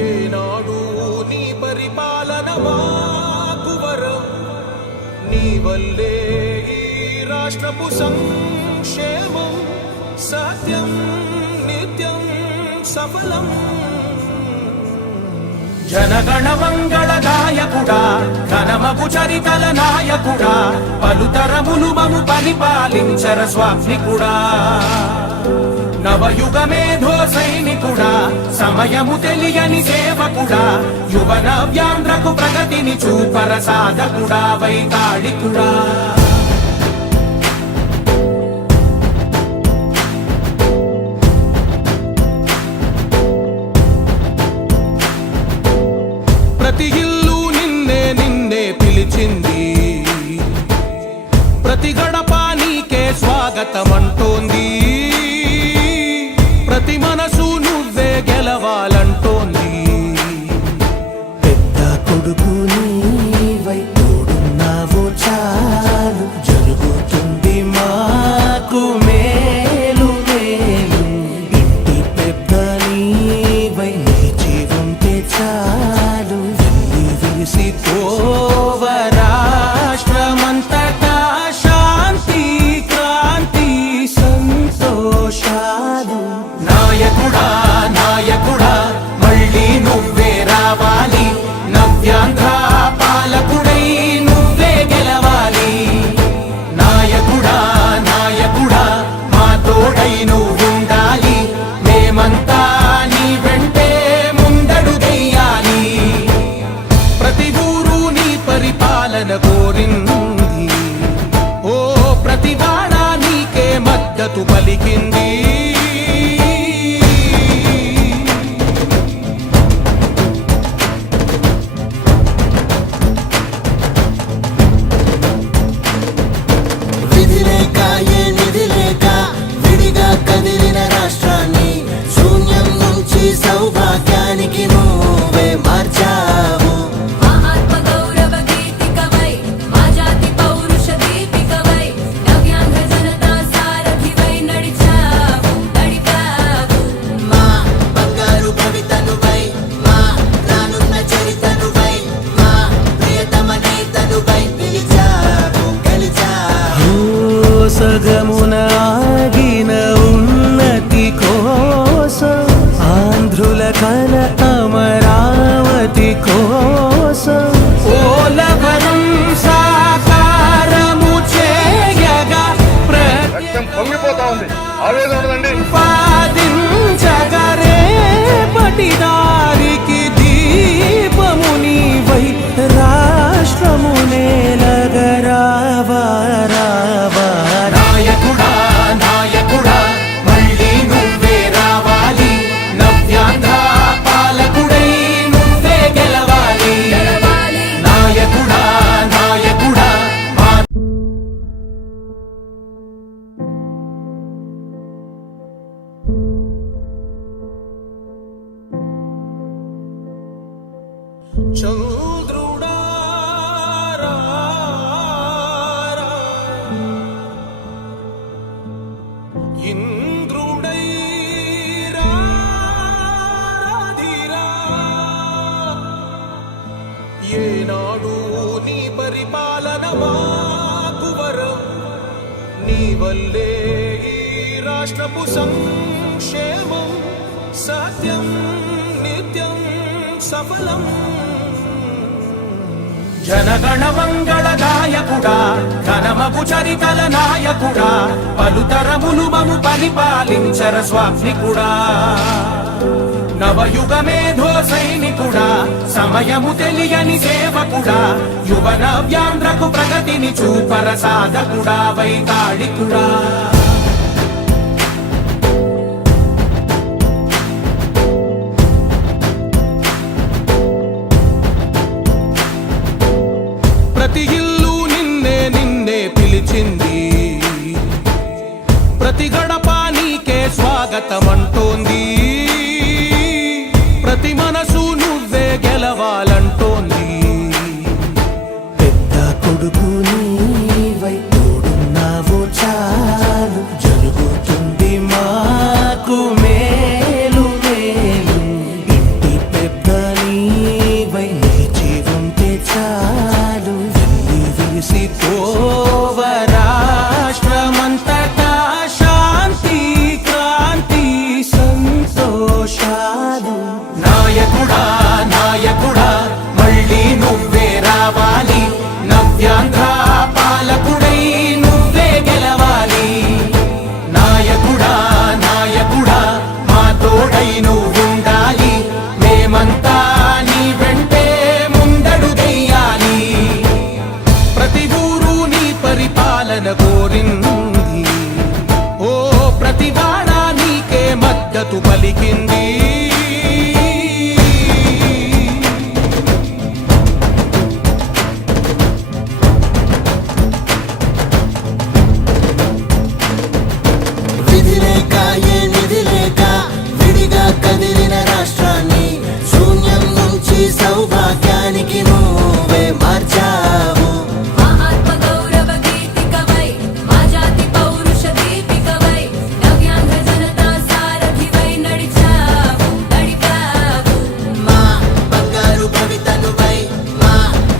ఏనాడు నీ పరిపాలన మాకు వరం, నీ వల్లే ఈ రాష్ట్రపు సంక్షేమం సత్యం నిత్యం సఫలం. జనగణ మంగళ నాయకుడా, ఘనమగు చరితల నాయకుడా, పలుతరములు మము పరిపాలించర స్వామికుడా. నవయుగ మేధో సైనికుడా, సమయము తెలియని సేవకుడా, యువన వ్యాంధ్రకు ప్రగతిని చూపర సాధకుడా, వైతాళికుడా. ప్రతి ఇల్లు నిన్నే నిన్నే పిలిచింది, ప్రతి గడప నీకే స్వాగతమంటోంది, ప్రతి మనసు నువ్వే గెలవాలంటోంది. పెద్ద కొడుకు నీవై తోడున్నావు చాలు, జరుగుతుంది మాకు మేలు మేలు. ఇంటి పెద్ద నీవై నిలిచి ఉంటే చాలు, వెళ్ళి విరిసిపోవ రాష్ట్రమంతటా శాంతి క్రాంతి సంతోషాలు. నాయకుడా నాయకుడా మళ్ళీ నువ్వే రావాలి, నవ్యాంధ్ర పాలకుడై నువ్వే గెలవాలి. నాయకుడా నాయకుడా మా తోడై నువ్వుండాలి, మేమంతా నీ వెంటే ముందడుగెయ్యాలి. ప్రతి ఊరు నీ పరిపాలన కోరింది, ఓ ప్రతి వాడ నీకే మద్దతు పలికింది. సౌభాగ్యానికి నువ్వే మార్చావు. మా ఆత్మ గౌరవ గీతికవై, మా జాతి పౌరుష దీపికవై, నవ్యాంధ్ర జనతా సారథివై నడిచావు నడిపావు. మా బంగారు భవితనువై, మా రానున్న చరితనువై, మా ప్రియతమ నేతనువై పిలిచావు గెలిచావు. సగమున ఆగిన ఉన్నతి కోసం, ఆంధ్రుల కల అమరావతి కోసం, పోలవరం సాకారము చేయగా పొంగిపోతా ఉంది, ఆవేదన ఉండదండి. పాదించగరే పటిదారికి దీపము నీవై, రాష్ట్రము నేలగరావా రావా. నాయకుడా నాయకుడా మళ్ళీ నువ్వే రావాలి, నవ్యాంధ్ర పాలకుడై నువ్వే గెలవాలి. నాయకుడా నాయకుడా మా చంద్రుడా రా రా, ఇంద్రుడై రాధిరా. ఏనాడు నీ పరిపాలన మాకు వరం, నీ వల్లే ఈ రాష్ట్రపు సంక్షేమం సత్యం నిత్యం సఫలం. జనగణ మంగళ నాయకుడా, ఘనమగు చరితల నాయకుడా, పలుతరములు మము పరిపాలించర స్వామికుడా. నవయుగ మేధో సైనికుడా, సమయము తెలియని సేవకుడా, యువన వ్యాంధ్రకు ప్రగతిని చూపర సాధకుడా, వైతాళికుడా. నాయకుడా నాయకుడా మళ్ళీ నువ్వే రావాలి నవ్యాంధ్ర పాలకుడై నువ్వే గెలవాలి నాయకుడా నాయకుడా మా తోడై నువ్వుండాలి మేమంతా నీ వెంటే ముందడుగెయ్యాలి ప్రతి ఊరు నీ పరిపాలన కోరింది